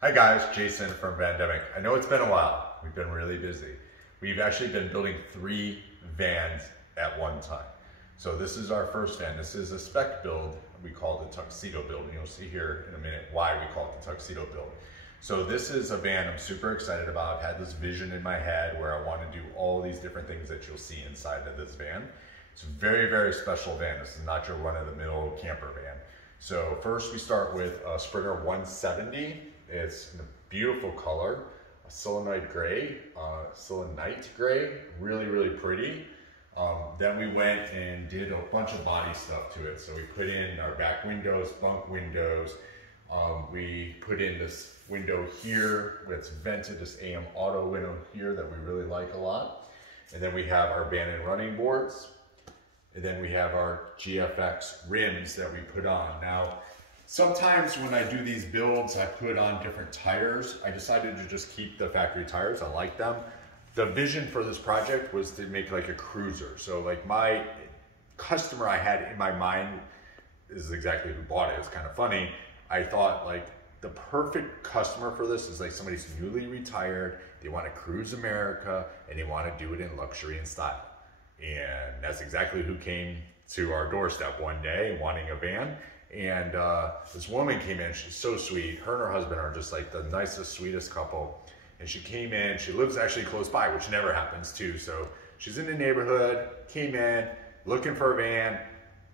Hi guys, Jason from Vandemic. I know it's been a while. We've been really busy. We've actually been building 3 vans at one time. So this is our first van. This is a spec build. We call it the tuxedo build, and you'll see here in a minute why we call it the tuxedo build. So this is a van I'm super excited about. I've had this vision in my head where I want to do all these different things that you'll see inside of this van. It's a very, very special van. This is not your run-of-the-mill camper van. So first we start with a Sprinter 170. It's in a beautiful color, a selenite gray, really, really pretty. Then we went and did a bunch of body stuff to it. So we put in our back windows, bunk windows. We put in this window here that's vented, this AM auto window here that we really like a lot. And then we have our van and running boards. And then we have our GFX rims that we put on. Now, sometimes when I do these builds, I put on different tires. I decided to just keep the factory tires. I like them. The vision for this project was to make like a cruiser. So like my customer I had in my mind is exactly who bought it. It's kind of funny. I thought like the perfect customer for this is like somebody who's newly retired. They want to cruise America and they want to do it in luxury and style. And that's exactly who came to our doorstep one day wanting a van. And this woman came in, she's so sweet. Her and her husband are just like the nicest, sweetest couple. And she came in, she lives actually close by, which never happens too. So she's in the neighborhood, came in, looking for a van.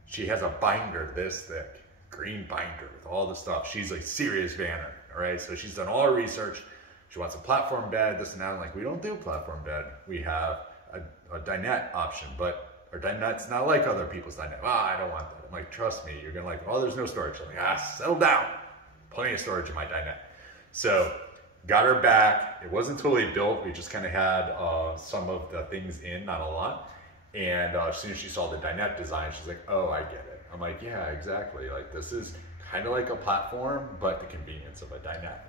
She has a binder this thick, green binder with all the stuff. She's a serious vanner, all right? So she's done all her research. She wants a platform bed, this and that. I'm like, we don't do platform bed. We have a dinette option, but our dinette's not like other people's dinette. I don't want that. I'm like, trust me, you're gonna like, oh, there's no storage. I'm like, settle down. Plenty of storage in my dinette. So got her back. It wasn't totally built. We just kind of had some of the things in, not a lot. And as soon as she saw the dinette design, she's like, oh, I get it. I'm like, yeah, exactly. Like this is kind of like a platform, but the convenience of a dinette.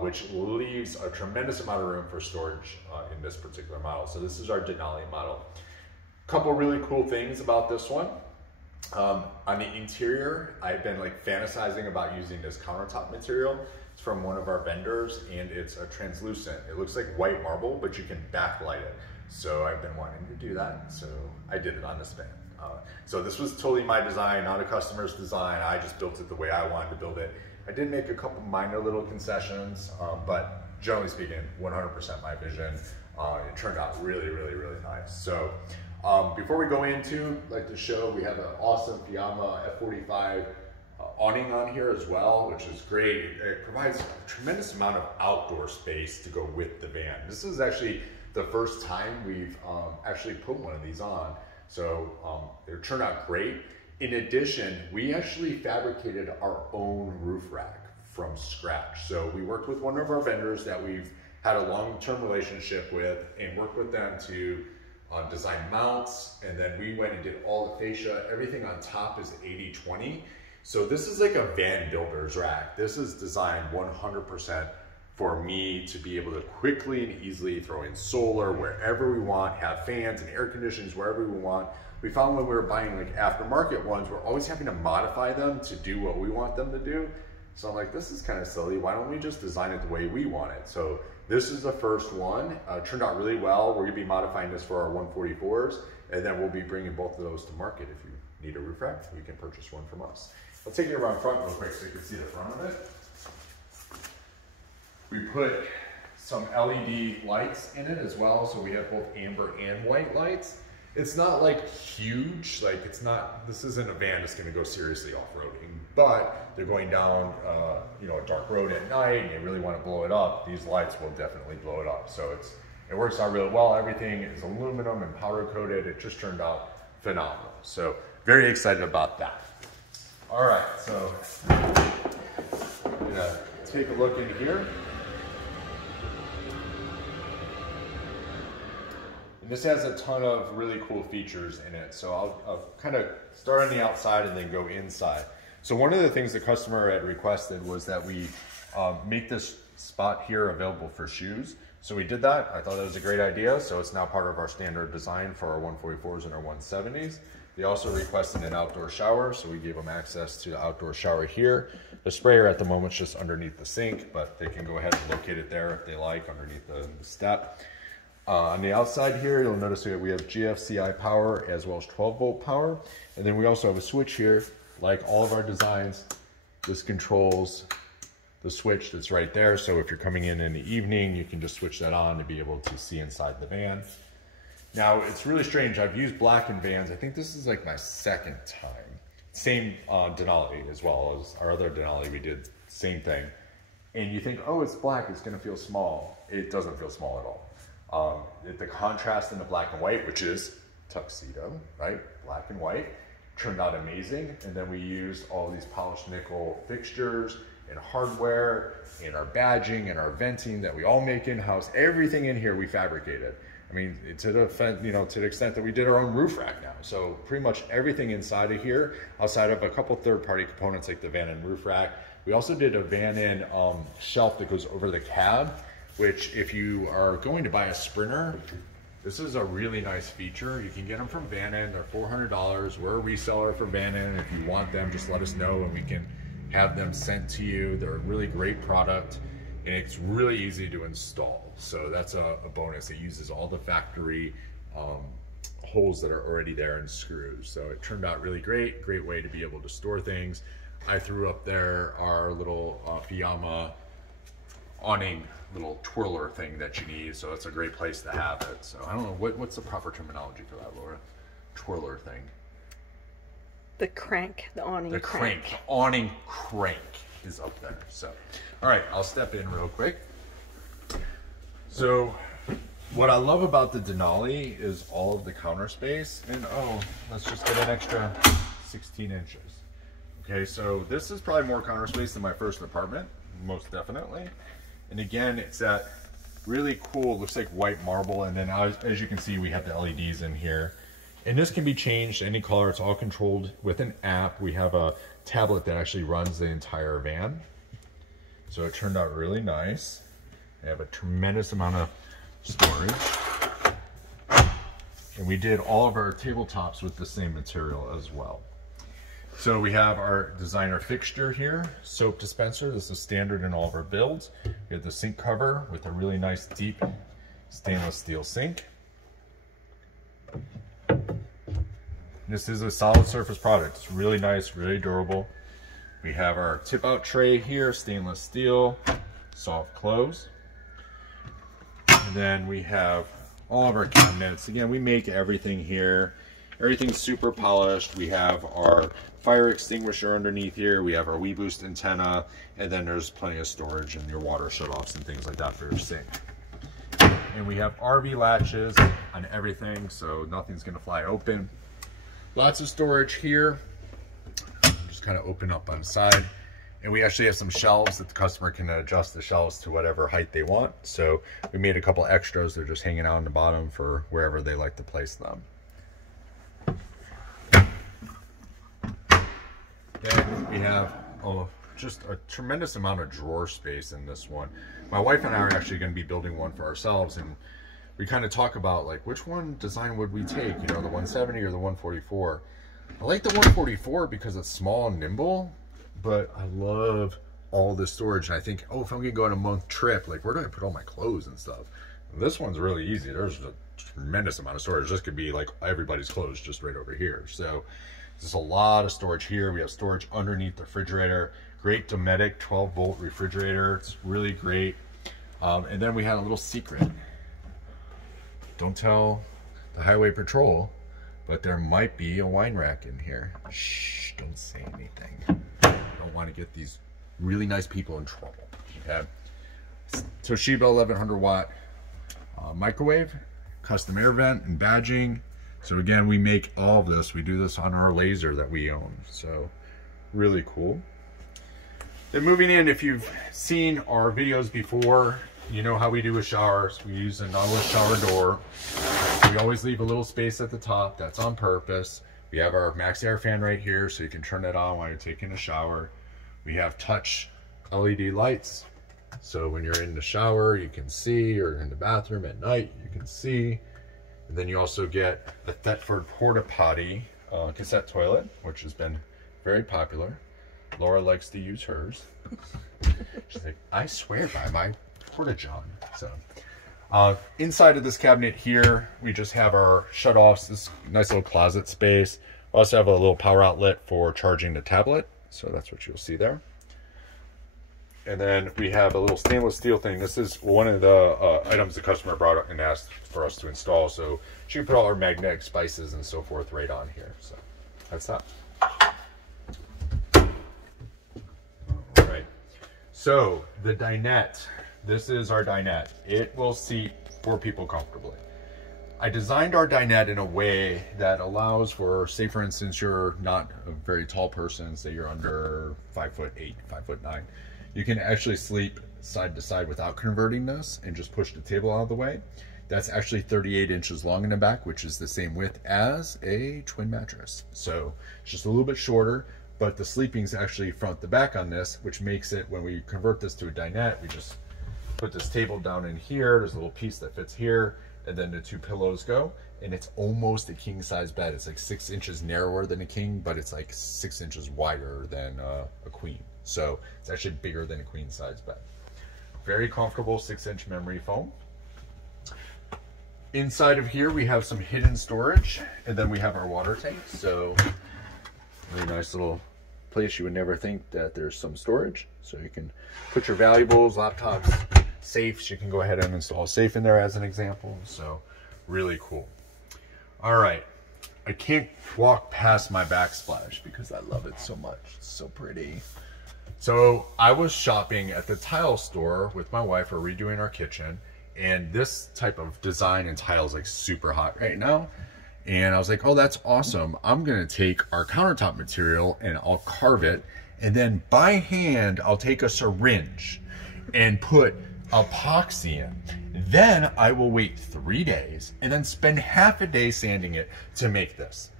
Which leaves a tremendous amount of room for storage in this particular model. So this is our Denali model. Couple really cool things about this one. On the interior, I've been like fantasizing about using this countertop material. It's from one of our vendors and it's a translucent. It looks like white marble, but you can backlight it. So I've been wanting to do that. So I did it on this van. So this was totally my design, not a customer's design. I just built it the way I wanted to build it. I did make a couple minor little concessions, but generally speaking, 100% my vision. It turned out really, really, really nice. So before we go into, I'd like to show, we have an awesome Fiamma F45 awning on here as well, which is great. It provides a tremendous amount of outdoor space to go with the van. This is actually the first time we've actually put one of these on. So it turned out great. In addition, we actually fabricated our own roof rack from scratch. So we worked with one of our vendors that we've had a long-term relationship with and worked with them to design mounts. And then we went and did all the fascia. Everything on top is 80/20. So this is like a van builder's rack. This is designed 100% for me to be able to quickly and easily throw in solar wherever we want, have fans and air conditioners wherever we want. We found when we were buying like aftermarket ones, we're always having to modify them to do what we want them to do. So I'm like, this is kind of silly. Why don't we just design it the way we want it? So this is the first one. Turned out really well. We're gonna be modifying this for our 144s, and then we'll be bringing both of those to market. If you need a roof rack, you can purchase one from us. I'll take you around front real quick so you can see the front of it. We put some LED lights in it as well, so we have both amber and white lights. It's not like huge, like it's not, this isn't a van that's gonna go seriously off-roading, but they're going down you know, a dark road at night and they really wanna blow it up. These lights will definitely blow it up. So it works out really well. Everything is aluminum and powder coated. It just turned out phenomenal. So very excited about that. All right, so I'm gonna take a look into here. And this has a ton of really cool features in it. So I'll kind of start on the outside and then go inside. So one of the things the customer had requested was that we make this spot here available for shoes. So we did that. I thought that was a great idea. So it's now part of our standard design for our 144s and our 170s. They also requested an outdoor shower, so we gave them access to the outdoor shower here. The sprayer at the moment is just underneath the sink, but they can go ahead and locate it there if they like, underneath the step. On the outside here, you'll notice that we have GFCI power as well as 12-volt power. And then we also have a switch here. Like all of our designs, this controls the switch that's right there. So if you're coming in the evening, you can just switch that on to be able to see inside the van. Now, it's really strange. I've used black in vans. I think this is like my second time. Same Denali as well as our other Denali. We did same thing. And you think, oh, it's black, it's gonna feel small. It doesn't feel small at all. The contrast in the black and white, which is tuxedo, right? Black and white, turned out amazing. And then we used all these polished nickel fixtures and hardware and our badging and our venting that we all make in-house. Everything in here we fabricated. I mean, to the extent that we did our own roof rack now. So pretty much everything inside of here, outside of a couple third-party components like the van and roof rack. We also did a van in shelf that goes over the cab, which if you are going to buy a Sprinter, this is a really nice feature. You can get them from Van In, they're $400. We're a reseller for Van In. If you want them, just let us know and we can have them sent to you. They're a really great product and it's really easy to install. So that's a bonus. It uses all the factory holes that are already there and screws. So it turned out really great way to be able to store things. I threw up there our little Fiamma awning little twirler thing that you need. So it's a great place to have it. So I don't know, what's the proper terminology for that, Laura? Twirler thing. The crank, the awning the crank. The awning crank is up there. So, all right, I'll step in real quick. So what I love about the Denali is all of the counter space. And oh, let's just get an extra 16 inches. Okay, so this is probably more counter space than my first apartment, most definitely. And again, it's that really cool, looks like white marble. And then as you can see, we have the LEDs in here. And this can be changed to any color. It's all controlled with an app. We have a tablet that actually runs the entire van. So it turned out really nice. They have a tremendous amount of storage. And we did all of our tabletops with the same material as well. So we have our designer fixture here, soap dispenser. This is standard in all of our builds. We have the sink cover with a really nice deep stainless steel sink. This is a solid surface product. It's really nice, really durable. We have our tip out tray here, stainless steel, soft close. And then we have all of our cabinets. Again, we make everything here. Everything's super polished. We have our fire extinguisher underneath here. We have our WeBoost antenna, and then there's plenty of storage and your water shutoffs and things like that for your sink. And we have RV latches on everything, so nothing's gonna fly open. Lots of storage here. Just kind of open up on the side. And we actually have some shelves that the customer can adjust the shelves to whatever height they want. So we made a couple extras. They're just hanging out on the bottom for wherever they like to place them. Then we have just a tremendous amount of drawer space in this one. My wife and I are actually going to be building one for ourselves, and we kind of talk about like which one design would we take, you know, the 170 or the 144. I like the 144 because it's small and nimble, but I love all this storage. And I think, oh, if I'm gonna go on a month trip, like where do I put all my clothes and stuff? This one's really easy. There's a tremendous amount of storage. This could be like everybody's clothes just right over here. So there's a lot of storage here. We have storage underneath the refrigerator. Great Dometic 12-volt refrigerator. It's really great. And then we had a little secret. Don't tell the highway patrol, but there might be a wine rack in here. Shh, don't say anything. Don't want to get these really nice people in trouble. Okay. Toshiba 1100 watt microwave, custom air vent and badging. So again, we make all of this. We do this on our laser that we own. So really cool. Then moving in, if you've seen our videos before, you know how we do with showers. We use a knotless shower door. We always leave a little space at the top. That's on purpose. We have our max air fan right here, so you can turn it on while you're taking a shower. We have touch LED lights. So when you're in the shower, you can see, or in the bathroom at night, you can see. And then you also get the Thetford porta potty cassette toilet, which has been very popular. Laura likes to use hers. She's like, I swear by my porta-john. So inside of this cabinet here, we just have our shut-offs, this nice little closet space. We also have a little power outlet for charging the tablet. So that's what you'll see there. And then we have a little stainless steel thing. This is one of the items the customer brought up and asked for us to install. So she can put all our magnetic spices and so forth right on here. So that's that. All right. So the dinette. This is our dinette. It will seat 4 people comfortably. I designed our dinette in a way that allows for, say for instance, you're not a very tall person, say you're under 5'8", 5'9". You can actually sleep side to side without converting this and just push the table out of the way. That's actually 38 inches long in the back, which is the same width as a twin mattress. So it's just a little bit shorter, but the sleeping's actually front to back on this, which makes it, when we convert this to a dinette, we just put this table down in here. There's a little piece that fits here, and then the 2 pillows go, and it's almost a king size bed. It's like 6 inches narrower than a king, but it's like 6 inches wider than a queen. So it's actually bigger than a queen size bed. Very comfortable 6-inch memory foam. Inside of here, we have some hidden storage, and then we have our water tank. So really nice little place. You would never think that there's some storage. So you can put your valuables, laptops, safes. You can go ahead and install a safe in there as an example. So really cool. All right. I can't walk past my Backsplash because I love it so much. It's so pretty. So I was shopping at the tile store with my wife. We're redoing our kitchen, and this type of design and tile is like super hot right now. And I was like, oh, that's awesome. I'm gonna take our countertop material and I'll carve it, and then by hand I'll take a syringe and put epoxy in. Then I will wait 3 days and then spend half a day sanding it to make this.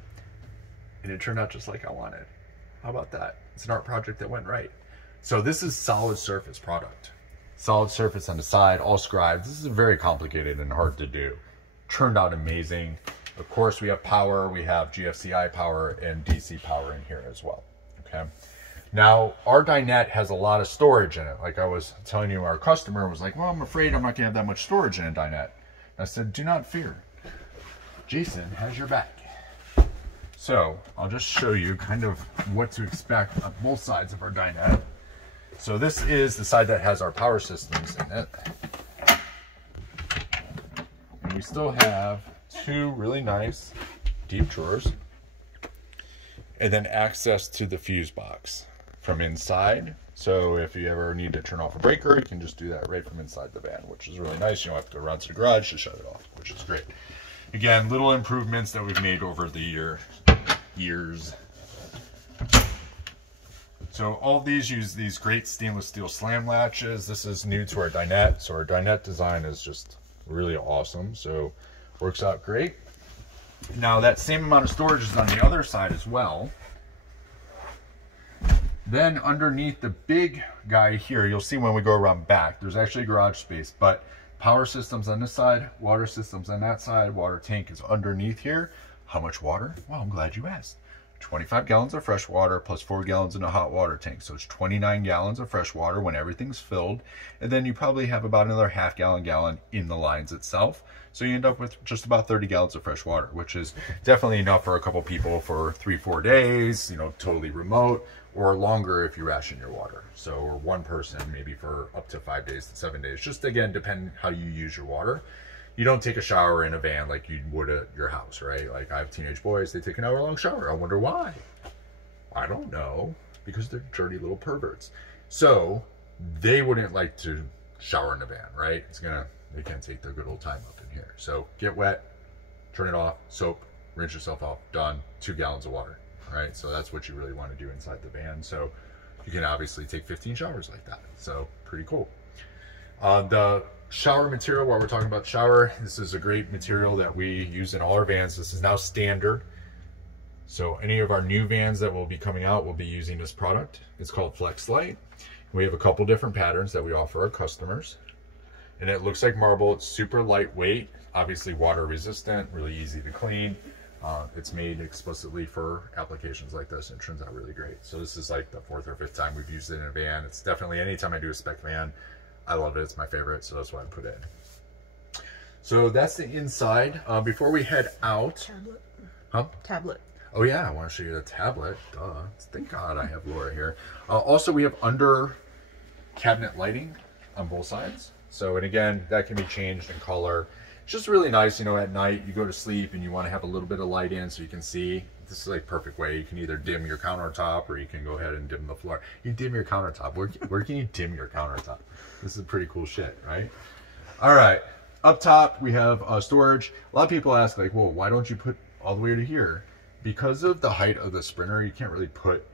And it turned out just like I wanted. How about that? It's an art project that went right. So this is solid surface product. Solid surface on the side, all scribed. This is very complicated and hard to do. Turned out amazing. Of course, we have power. We have GFCI power and DC power in here as well. Okay. Now, our dinette has a lot of storage in it. Like I was telling you, our customer was like, well, I'm afraid I'm not gonna have that much storage in a dinette. I said, do not fear. Jason has your back. So I'll just show you kind of what to expect on both sides of our dinette. So this is the side that has our power systems in it. And we still have 2 really nice deep drawers. And then access to the fuse box from inside. So if you ever need to turn off a breaker, you can just do that right from inside the van, which is really nice. You don't have to go around to the garage to shut it off, which is great. Again, little improvements that we've made over the years. So all of these use these great stainless steel slam latches. This is new to our dinette. So our dinette design is just really awesome. So works out great. Now that same amount of storage is on the other side as well. Then underneath the big guy here, you'll see when we go around back, there's actually garage space, but power systems on this side, water systems on that side, water tank is underneath here. How much water? Well, I'm glad you asked. 25 gallons of fresh water plus 4 gallons in a hot water tank. So it's 29 gallons of fresh water when everything's filled. And then you probably have about another half gallon in the lines itself. So you end up with just about 30 gallons of fresh water, which is definitely enough for a couple people for 3-4 days, you know, totally remote, or longer if you ration your water. So, or one person maybe for up to 5 days to 7 days, just again, depending how you use your water. You don't take a shower in a van like you would at your house, right? Like I have teenage boys, they take an hour-long shower. I wonder why. I don't know, because they're dirty little perverts. So they wouldn't like to shower in a van, right? They can't take their good old time up in here. So get wet, turn it off, soap, rinse yourself off, done, 2 gallons of water, right? So that's what you really want to do inside the van. So you can obviously take 15 showers like that. So pretty cool. The shower material, while we're talking about shower, this is a great material that we use in all our vans. This is now standard. So any of our new vans that will be coming out will be using this product. It's called Flex Light. We have a couple different patterns that we offer our customers. And it looks like marble. It's super lightweight, obviously water resistant, really easy to clean. It's made explicitly for applications like this, and it turns out really great. So this is like the 4th or 5th time we've used it in a van. It's definitely, anytime I do a spec van, I love it. It's my favorite, so that's why I put it in. So that's the inside. Before we head out. Tablet. Huh? Tablet. Oh yeah, I want to show you the tablet. Duh. Thank God I have Laura here. Also, we have under cabinet lighting on both sides. So, and again, that can be changed in color. It's just really nice, you know, at night you go to sleep and you want to have a little bit of light in so you can see. This is like perfect way. You can either dim your countertop or you can go ahead and dim the floor. You dim your countertop. Where can you dim your countertop? This is pretty cool shit, right? All right. Up top, we have storage. A lot of people ask, like, well, why don't you put all the way to here? Because of the height of the Sprinter, you can't really put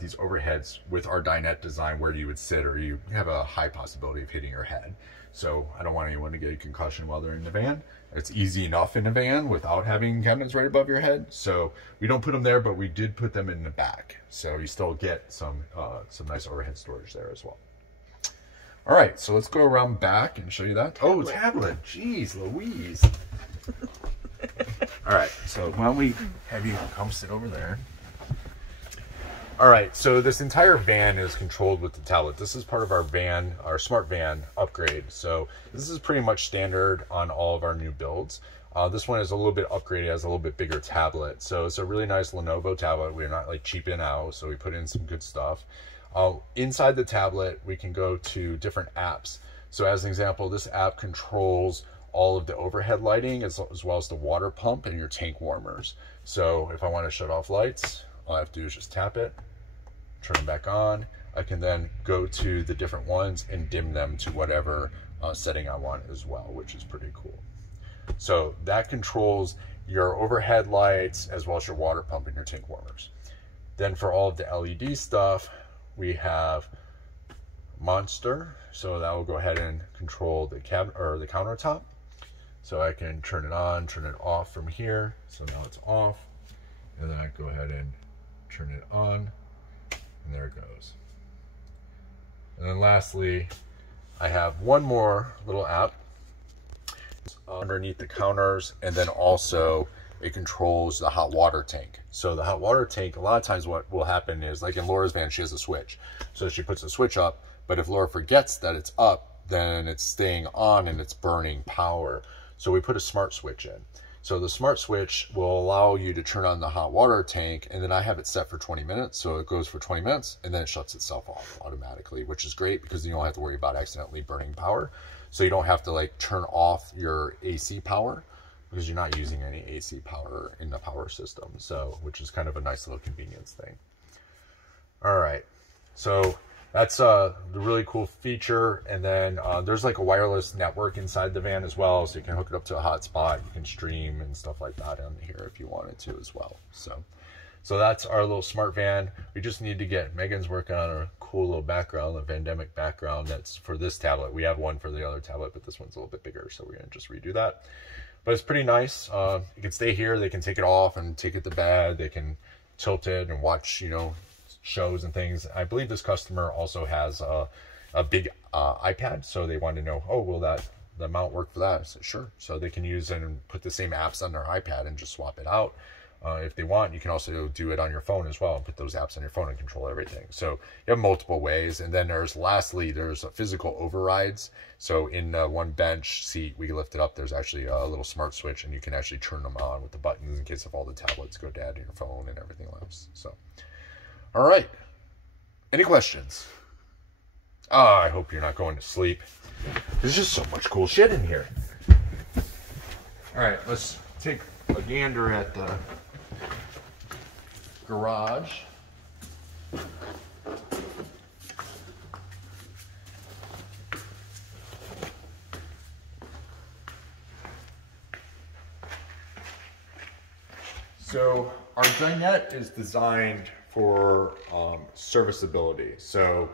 these overheads with our dinette design where you would sit, or you have a high possibility of hitting your head. So I don't want anyone to get a concussion while they're in the van. It's easy enough in a van without having cabinets right above your head. So we don't put them there, but we did put them in the back. So you still get some nice overhead storage there as well. All right, so let's go around back and show you that. Tablet. Oh, tablet. Jeez Louise. All right, so why don't we have you come sit over there. All right, so this entire van is controlled with the tablet. This is part of our van, our smart van upgrade. So this is pretty much standard on all of our new builds. This one is a little bit upgraded, has a little bit bigger tablet. So it's a really nice Lenovo tablet. We're not like cheaping out, so we put in some good stuff. Inside the tablet, we can go to different apps. So as an example, this app controls all of the overhead lighting as well as the water pump and your tank warmers. So if I want to shut off lights, all I have to do is just tap it, turn them back on. I can then go to the different ones and dim them to whatever setting I want as well, which is pretty cool. So that controls your overhead lights as well as your water pump and your tank warmers. Then for all of the LED stuff, we have Monster. So that will go ahead and control the cabinet or the countertop. So I can turn it on, turn it off from here. So now it's off. And then I go ahead and turn it on. And there it goes. And then lastly, I have one more little app underneath the counters, and then also it controls the hot water tank. So the hot water tank, a lot of times what will happen is, like in Laura's van, she has a switch. So she puts the switch up, but if Laura forgets that it's up, then it's staying on and it's burning power. So we put a smart switch in. So the smart switch will allow you to turn on the hot water tank, and then I have it set for 20 minutes. So it goes for 20 minutes and then it shuts itself off automatically, which is great because you don't have to worry about accidentally burning power. So you don't have to like turn off your AC power because you're not using any AC power in the power system. So, which is kind of a nice little convenience thing. All right. So that's the really cool feature. And then there's like a wireless network inside the van as well. So you can hook it up to a hotspot. You can stream and stuff like that on here if you wanted to as well. So that's our little smart van. We just need to get, Megan's working on a cool little background, a Vandemic background that's for this tablet. We have one for the other tablet, but this one's a little bit bigger. So we're going to just redo that. But it's pretty nice. You can stay here. They can take it off and take it to bed. They can tilt it and watch, you know, shows and things. I believe this customer also has a big iPad, so they wanted to know, oh, will the mount work for that? I said, sure. So they can use it and put the same apps on their iPad and just swap it out. If they want, you can also do it on your phone as well and put those apps on your phone and control everything. So you have multiple ways. And then lastly, there's physical overrides. So in one bench seat, we lift it up. There's actually a little smart switch, and you can actually turn them on with the buttons in case if all the tablets go dead in your phone and everything else. So, all right. Any questions? I hope you're not going to sleep. There's just so much cool shit in here. All right, let's take a gander at the garage. So our dinette is designed for serviceability. So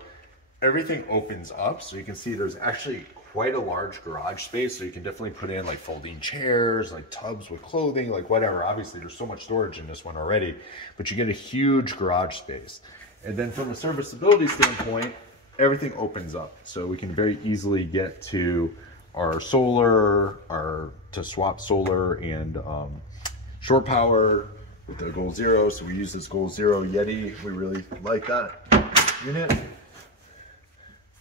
everything opens up, so you can see there's actually quite a large garage space, so you can definitely put in like folding chairs, like tubs with clothing, like whatever. Obviously there's so much storage in this one already, but you get a huge garage space. And then from a serviceability standpoint, everything opens up, so we can very easily get to our solar, to swap solar and shore power with the Goal Zero. So we use this Goal Zero Yeti. We really like that unit.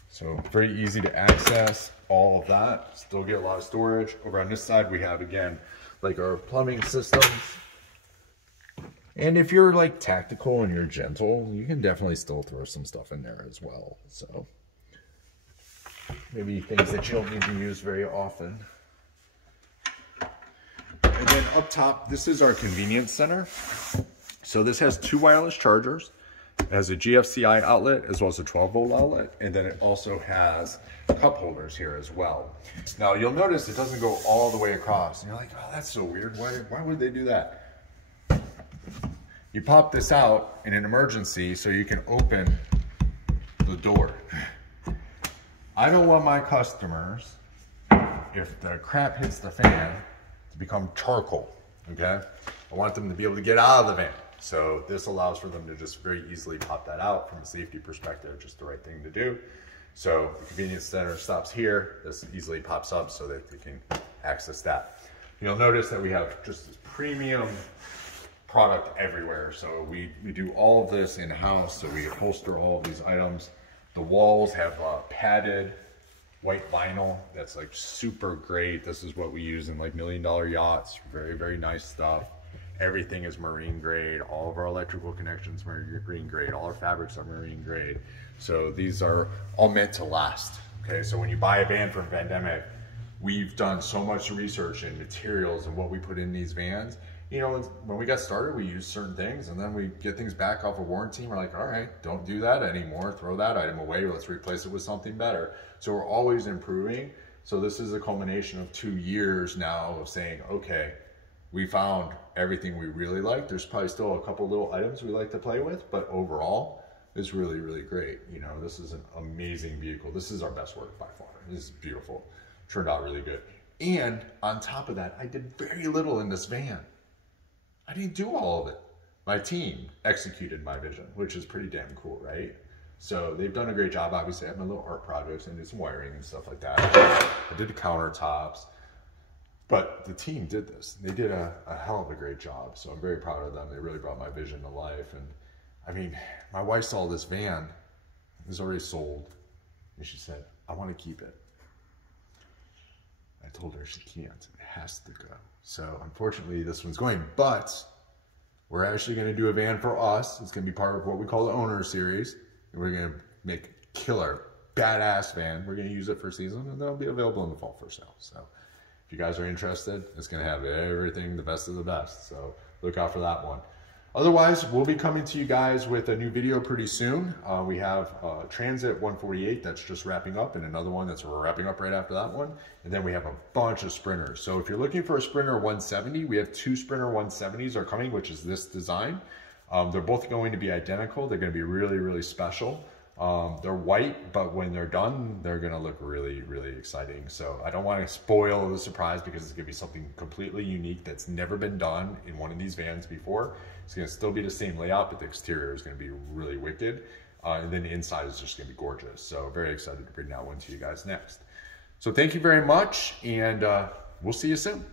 So very easy to access all of that. Still get a lot of storage. Over on this side, we have, again, like our plumbing systems. And if you're like tactical and you're gentle, you can definitely still throw some stuff in there as well. So maybe things that you don't need to use very often. And then up top, this is our convenience center. So this has 2 wireless chargers. It has a GFCI outlet as well as a 12-volt outlet. And then it also has cup holders here as well. Now you'll notice it doesn't go all the way across. And you're like, oh, that's so weird. Why would they do that? You pop this out in an emergency so you can open the door. I don't want my customers, if the crap hits the fan, to become charcoal, okay? I want them to be able to get out of the van. So this allows for them to just very easily pop that out from a safety perspective, just the right thing to do. So the convenience center stops here. This easily pops up so that they can access that. You'll notice that we have just this premium product everywhere. So we do all of this in-house. So we upholster all of these items. The walls have padded white vinyl that's like super great. This is what we use in like $1 million yachts. Very, very nice stuff. Everything is marine grade. All of our electrical connections are marine grade. All our fabrics are marine grade. So these are all meant to last. Okay, so when you buy a van from Pandemic, we've done so much research and materials and what we put in these vans. You know, when we got started, we used certain things and then we get things back off of warranty. And we're like, all right, don't do that anymore. Throw that item away. Let's replace it with something better. So we're always improving. So this is a culmination of 2 years now of saying, okay, we found everything we really like. There's probably still a couple little items we like to play with, but overall, it's really, really great. You know, this is an amazing vehicle. This is our best work by far. This is beautiful. Turned out really good. And on top of that, I did very little in this van. I didn't do all of it. My team executed my vision, which is pretty damn cool, right? So they've done a great job. Obviously, I have my little art projects and do some wiring and stuff like that. I did the countertops, but the team did this. They did a hell of a great job. So I'm very proud of them. They really brought my vision to life. And I mean, my wife saw this van. It was already sold. And she said, I want to keep it. I told her she can't. It has to go. So unfortunately, this one's going, but we're actually going to do a van for us. It's going to be part of what we call the owner series. And we're going to make a killer, badass van. We're going to use it for a season and that'll be available in the fall for sale. So if you guys are interested, it's going to have everything, the best of the best. So look out for that one. Otherwise, we'll be coming to you guys with a new video pretty soon. We have Transit 148 that's just wrapping up and another one that's wrapping up right after that one. And then we have a bunch of Sprinters. So if you're looking for a Sprinter 170, we have 2 Sprinter 170s are coming, which is this design. They're both going to be identical. They're going to be really, really special. They're white, but when they're done, they're going to look really, really exciting. So I don't want to spoil the surprise because it's going to be something completely unique that's never been done in one of these vans before. It's going to still be the same layout, but the exterior is going to be really wicked. And then the inside is just going to be gorgeous. So very excited to bring that one to you guys next. So thank you very much, and we'll see you soon.